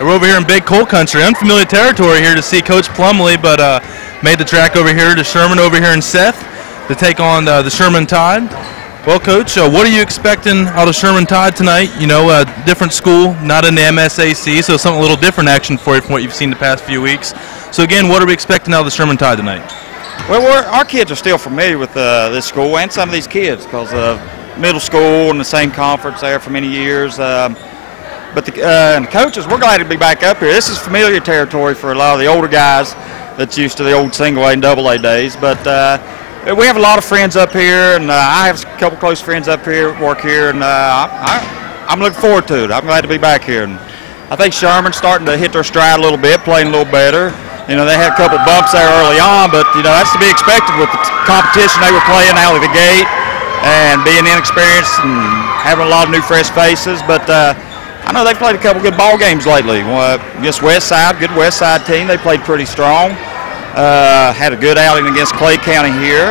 We're over here in Big Coal Country, unfamiliar territory here to see Coach Plumley, but made the track over here to Sherman over here in Seth to take on the Sherman Tide. Well, Coach, what are you expecting out of Sherman Tide tonight? You know, a different school, not in the MSAC, so something a little different action for you from what you've seen the past few weeks. So again, what are we expecting out of the Sherman Tide tonight? Well, our kids are still familiar with this school and some of these kids because middle school in the same conference there for many years. But the coaches, we're glad to be back up here. This is familiar territory for a lot of the older guys that's used to the old single-A and double-A days. But we have a lot of friends up here, and I have a couple close friends up here, work here, and I'm looking forward to it. I'm glad to be back here. And I think Sherman's starting to hit their stride a little bit, playing a little better. You know, they had a couple bumps there early on, but, you know, that's to be expected with the competition they were playing out of the gate and being inexperienced and having a lot of new fresh faces. But I know they've played a couple good ball games lately. Against Westside, good Westside team. They played pretty strong. Had a good outing against Clay County here.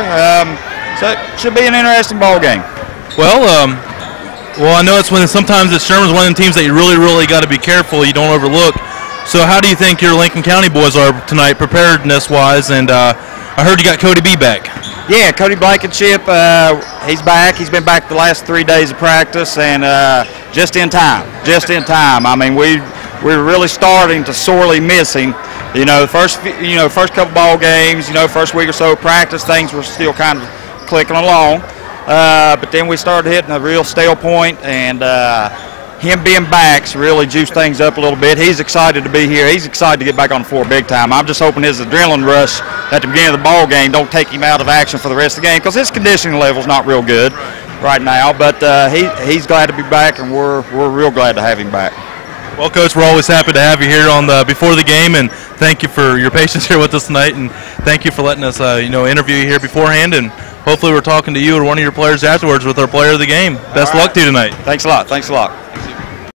So it should be an interesting ball game. Well, I know sometimes Sherman's one of the teams that you really got to be careful you don't overlook. So how do you think your Lincoln County boys are tonight, preparedness-wise? And I heard you got Cody B back. Yeah, Cody Blankenship, he's back. He's been back the last 3 days of practice, and just in time. I mean, we're really starting to sorely miss him. You know, first couple ball games, first week or so of practice, things were still kind of clicking along. But then we started hitting a real stale point, and him being back's really juiced things up a little bit. He's excited to be here. He's excited to get back on the floor big time. I'm just hoping his adrenaline rush at the beginning of the ball game don't take him out of action for the rest of the game because his conditioning level's not real good right now. But he's glad to be back, and we're real glad to have him back. Well, Coach, we're always happy to have you here before the game, and thank you for your patience here with us tonight, and thank you for letting us interview you here beforehand, and hopefully we're talking to you or one of your players afterwards with our player of the game. Best luck to you tonight. Thanks a lot.